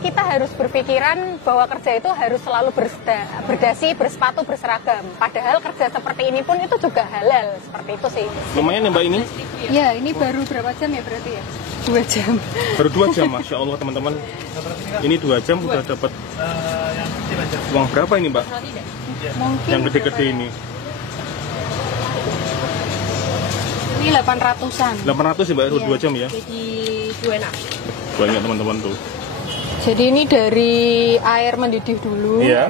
kita harus berpikiran bahwa kerja itu harus selalu berdasi, bersepatu, berseragam. Padahal kerja seperti ini pun itu juga halal, seperti itu sih. Lumayan ya Mbak ini? Ya, ini baru berapa jam ya berarti ya? 2 jam. Baru 2 jam, Masya Allah teman-teman. Ini 2 jam udah dapat uang berapa ini Mbak? Mungkin Yang gede-gede ini. Ini 800-an. 800 ya Mbak, 2 jam ya? Jadi 2 enak. Banyak teman-teman tuh. Jadi ini dari air mendidih dulu, Iya.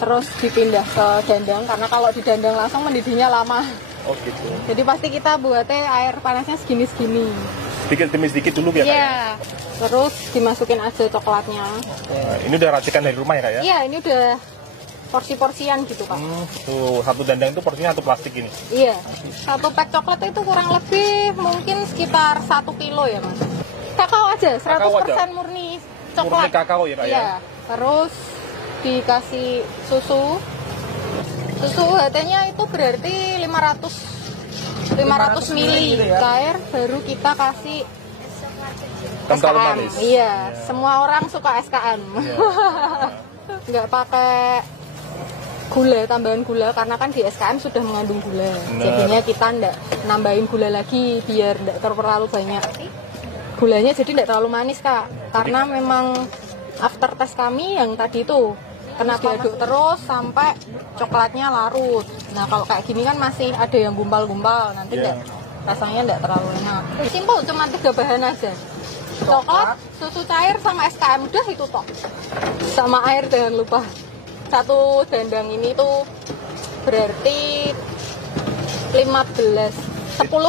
terus dipindah ke dandang, karena kalau di dandang langsung mendidihnya lama. Oh gitu. Jadi pasti kita buatnya air panasnya segini-segini. Sedikit demi sedikit dulu ya Kak? Iya, terus dimasukin aja coklatnya. Nah, ini udah racikan dari rumah ya Kak ya? Iya, ini udah porsi-porsian gitu Pak. Tuh, satu dandang itu porsinya 1 plastik ini? Iya, 1 pack coklat itu kurang lebih mungkin sekitar 1 kilo ya Mas. Kakao aja, 100% murni coklat. Murni kakao ya Kak ya? Iya, terus dikasih susu. Susu HT-nya itu berarti 500 mili air, baru kita kasih Kental SKM. manis. Iya, semua orang suka SKM. Nggak pakai gula, tambahan gula, karena kan di SKM sudah mengandung gula. Jadinya kita nggak nambahin gula lagi biar nggak terlalu banyak gulanya, jadi nggak terlalu manis Kak. Karena memang after test kami yang tadi itu kena diaduk terus sampai coklatnya larut. Nah kalau kayak gini kan masih ada yang gumpal-gumpal, nanti rasanya nggak terlalu enak. Simpel, cuma 3 bahan aja. Coklat, susu cair, sama SKM, udah itu tok. Sama air jangan lupa. 1 dandang ini tuh berarti 10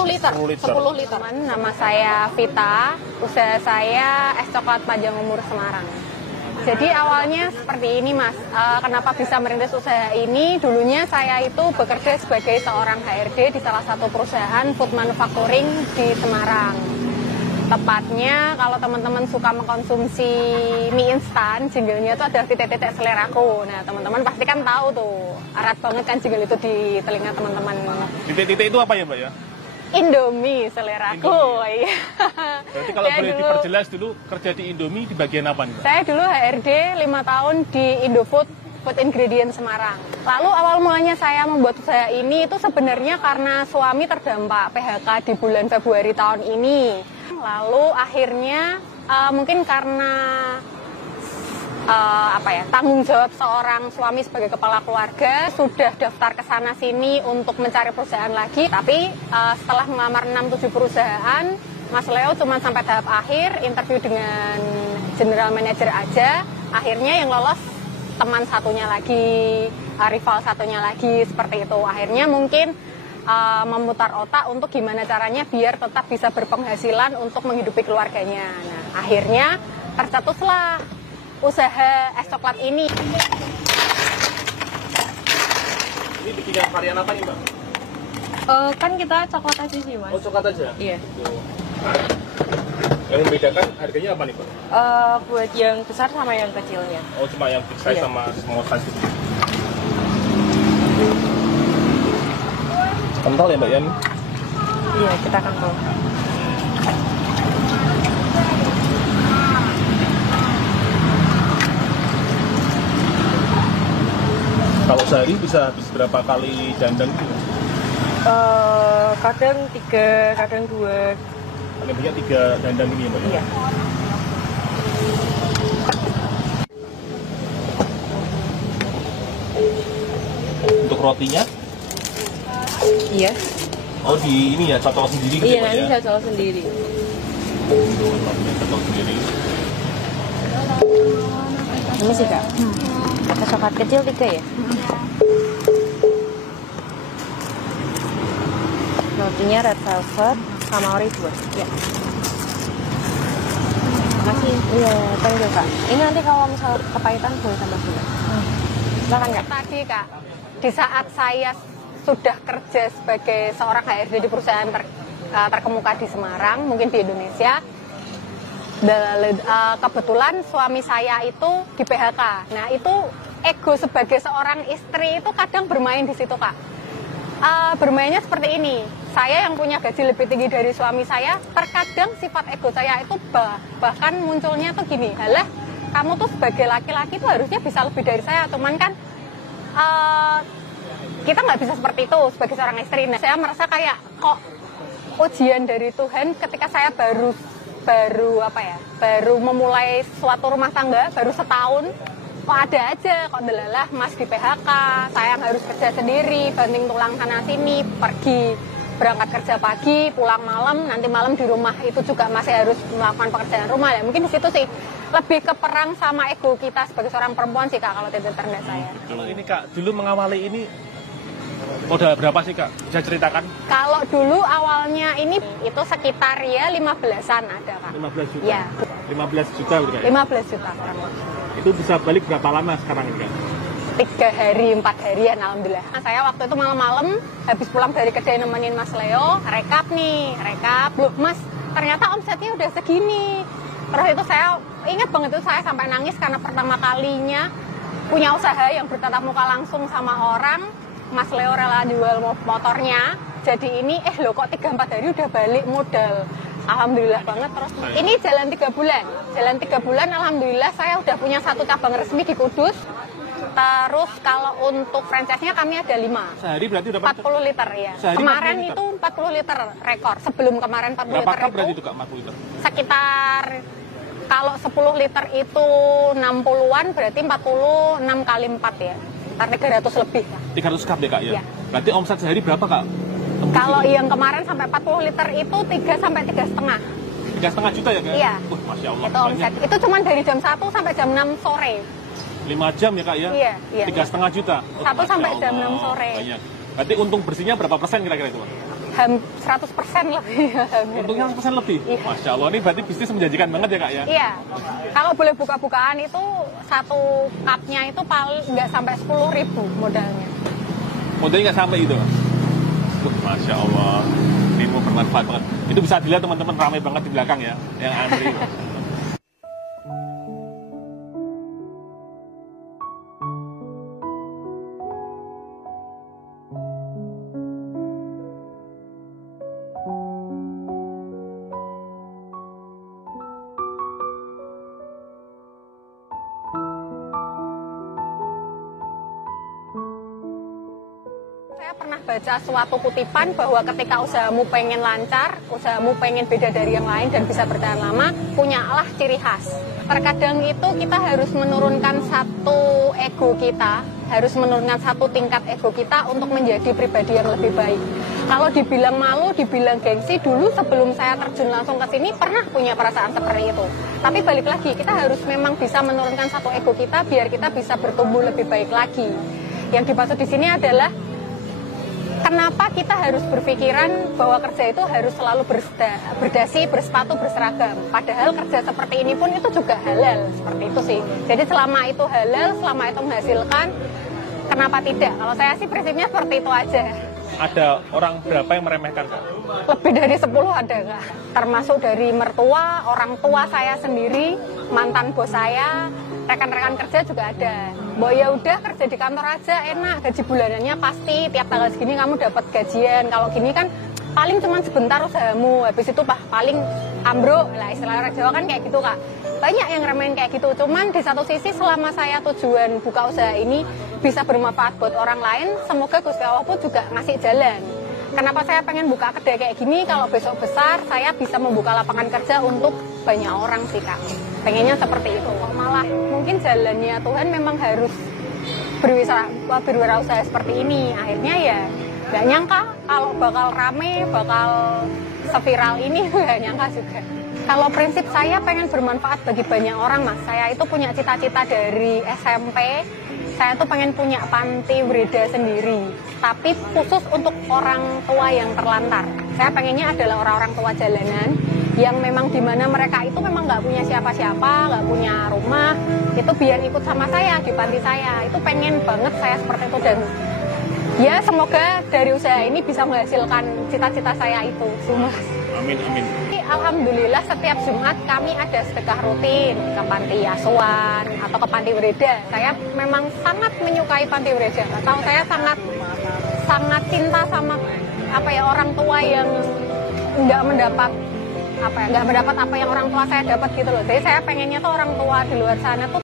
liter. Nama saya Vita, usaha saya es coklat Panjang Umur Semarang. Jadi awalnya seperti ini Mas, kenapa bisa merintis usaha ini? Dulunya saya itu bekerja sebagai seorang HRD di salah satu perusahaan food manufacturing di Semarang. Tepatnya kalau teman-teman suka mengkonsumsi mie instan, jinglenya itu ada titik-titik seleraku. Nah teman-teman pasti kan tahu tuh, erat banget kan jingle itu di telinga teman-teman. Titik-titik itu apa ya Mbak ya? Indomie seleraku. Iya. Berarti kalau boleh diperjelas dulu, kerja di Indomie di bagian apa nih Mbak? Saya dulu HRD 5 tahun di Indofood Food Ingredient Semarang. Lalu awal mulanya saya membuat usaha ini itu sebenarnya karena suami terdampak PHK di bulan Februari tahun ini. Lalu akhirnya mungkin karena tanggung jawab seorang suami sebagai kepala keluarga, sudah daftar ke sana sini untuk mencari perusahaan lagi. Tapi setelah melamar 6-7 perusahaan, Mas Leo cuma sampai tahap akhir, interview dengan general manager aja. Akhirnya yang lolos teman satunya lagi, rival satunya lagi, seperti itu. Akhirnya mungkin memutar otak untuk gimana caranya biar tetap bisa berpenghasilan untuk menghidupi keluarganya. Nah, akhirnya tercetuslah usaha es coklat ini. Ini bikinan varian apa nih Mbak? Kan kita coklat aja sih Mas. Oh coklat aja? Iya. Yang membedakan harganya apa nih Mbak? Buat yang besar sama yang kecilnya. Oh cuma yang big size sama small size itu. Kental ya Mbak ya? Iya, kita kental. Kalau sehari bisa habis berapa kali dandang gitu? Kadang 3, kadang 2. Paling banyak 3 dandang ini ya Mbak? Iya. Untuk rotinya? Iya. Oh di ini ya, cocok sendiri gitu Iya, Mbak nanti ya? saya coklat sendiri. Cocok sendiri. Ini sih Kak. Coklat kecil 3 ya? Rotinya red velvet sama ori 2. Ya. Makasih. Iya, thank you Kak. Ini nanti kalau misal kepahitan boleh tambah gula. Silakan Kak. Tadi Kak, di saat saya sudah kerja sebagai seorang HRD di perusahaan terkemuka di Semarang, mungkin di Indonesia, kebetulan suami saya itu di PHK. Nah itu ego sebagai seorang istri itu kadang bermain di situ Kak. Bermainnya seperti ini, saya yang punya gaji lebih tinggi dari suami saya, terkadang sifat ego saya itu bahkan munculnya tuh gini, halah kamu tuh sebagai laki-laki tuh harusnya bisa lebih dari saya, cuman kan kita nggak bisa seperti itu sebagai seorang istri. Nah, saya merasa kayak kok ujian dari Tuhan ketika saya baru memulai suatu rumah tangga, baru setahun, kok ada aja, kok delalah mas di PHK, saya harus kerja sendiri, banting tulang sana sini, pergi berangkat kerja pagi, pulang malam, nanti malam di rumah itu juga masih harus melakukan pekerjaan rumah. Ya mungkin di situ sih lebih ke perang sama ego kita sebagai seorang perempuan sih Kak, kalau titik terendah saya. Kalau ini Kak, dulu mengawali ini modal berapa sih Kak? Bisa ceritakan? Kalau dulu awalnya ini itu sekitar ya 15-an ada Kak. 15 juta? Iya. 15 juta gitu Kak? 15 juta kurang lebih. Itu bisa balik berapa lama sekarang ini Kak? 3 hari, 4 harian alhamdulillah. Nah, saya waktu itu malam-malam habis pulang dari kerja nemenin Mas Leo, rekap. Loh Mas, ternyata omsetnya udah segini. Terus itu saya ingat banget itu saya sampai nangis karena pertama kalinya punya usaha yang bertatap muka langsung sama orang. Mas Leo rela jual motornya. Jadi ini loh kok 3-4 hari udah balik modal. Alhamdulillah banget. Terus ini jalan 3 bulan. Jalan 3 bulan alhamdulillah saya udah punya 1 cabang resmi di Kudus. Terus kalau untuk franchise-nya kami ada 5. Sehari berarti udah 40 liter ya. Sehari kemarin 40 liter. Itu 40 liter rekor. Sebelum kemarin 40 berapa liter cup berarti itu Kak 40 liter? Sekitar kalau 10 liter itu 60-an berarti 46 kali 4 ya. Sekitar 300 lebih. 300 cup ya Kak ya? Ya. Berarti omset sehari berapa Kak? Kalau yang kemarin sampai 40 liter itu 3 sampai 3,5. 3,5 juta ya Kak? Iya. Masya Allah. Itu omset. Itu cuma dari jam 1 sampai jam 6 sore. 5 jam ya Kak ya? Iya, iya. 3,5 juta? 1 sampai jam 6 sore. Banyak. Berarti untung bersihnya berapa persen kira-kira itu? 100% lebih. Untungnya 100% lebih? Iya. Masya Allah, ini berarti bisnis menjanjikan banget ya Kak ya? Iya. Kalau boleh buka-bukaan itu 1 cupnya itu paling nggak sampai 10.000 modalnya. Modalnya nggak sampai itu? Masya Allah, ini mau bermanfaat banget. Itu bisa dilihat teman-teman, ramai banget di belakang ya, yang antri. Saya pernah baca suatu kutipan bahwa ketika usahamu pengen lancar, usahamu pengen beda dari yang lain dan bisa bertahan lama, punyalah ciri khas. Terkadang itu kita harus menurunkan satu ego kita, harus menurunkan satu tingkat ego kita untuk menjadi pribadi yang lebih baik. Kalau dibilang malu, dibilang gengsi, dulu sebelum saya terjun langsung ke sini pernah punya perasaan seperti itu. Tapi balik lagi, kita harus memang bisa menurunkan satu ego kita biar kita bisa bertumbuh lebih baik lagi. Yang dimaksud di sini adalah kenapa kita harus berpikiran bahwa kerja itu harus selalu berdasi, bersepatu, berseragam. Padahal kerja seperti ini pun itu juga halal, seperti itu sih. Jadi selama itu halal, selama itu menghasilkan, kenapa tidak? Kalau saya sih prinsipnya seperti itu aja. Ada orang berapa yang meremehkan Kak? Lebih dari 10 ada Kak. Termasuk dari mertua, orang tua saya sendiri, mantan bos saya, rekan-rekan kerja juga ada. Mbak ya udah kerja di kantor aja enak, gaji bulanannya pasti tiap tanggal segini kamu dapat gajian. Kalau gini kan paling cuma sebentar usahamu, habis itu paling ambruk lah, istilah orang Jawa kan kayak gitu Kak. Banyak yang remehin kayak gitu, cuman di satu sisi selama saya tujuan buka usaha ini bisa bermanfaat buat orang lain, semoga Gusti Allah pun juga ngasih jalan. Kenapa saya pengen buka kedai kayak gini, kalau besok besar saya bisa membuka lapangan kerja untuk banyak orang sih Kak. Pengennya seperti itu. Malah mungkin jalannya Tuhan memang harus berwirausaha seperti ini. Akhirnya ya gak nyangka kalau bakal rame, bakal seviral ini, gak nyangka juga. Kalau prinsip saya pengen bermanfaat bagi banyak orang Mas. Saya itu punya cita-cita dari SMP. Saya tuh pengen punya panti Breda sendiri, tapi khusus untuk orang tua yang terlantar. Saya pengennya adalah orang-orang tua jalanan yang memang dimana mereka itu memang nggak punya siapa-siapa, nggak punya rumah, itu biar ikut sama saya di panti saya. Itu pengen banget saya seperti itu, dan ya semoga dari usaha ini bisa menghasilkan cita-cita saya itu. Mas. Amin, amin. Alhamdulillah setiap Jumat kami ada sedekah rutin ke panti asuhan atau ke panti Breda. Saya memang sangat menyukai panti Breda. Atau saya sangat cinta sama orang tua yang nggak mendapat apa ya, nggak mendapat apa yang orang tua saya dapat gitu loh. Jadi saya pengennya tuh orang tua di luar sana tuh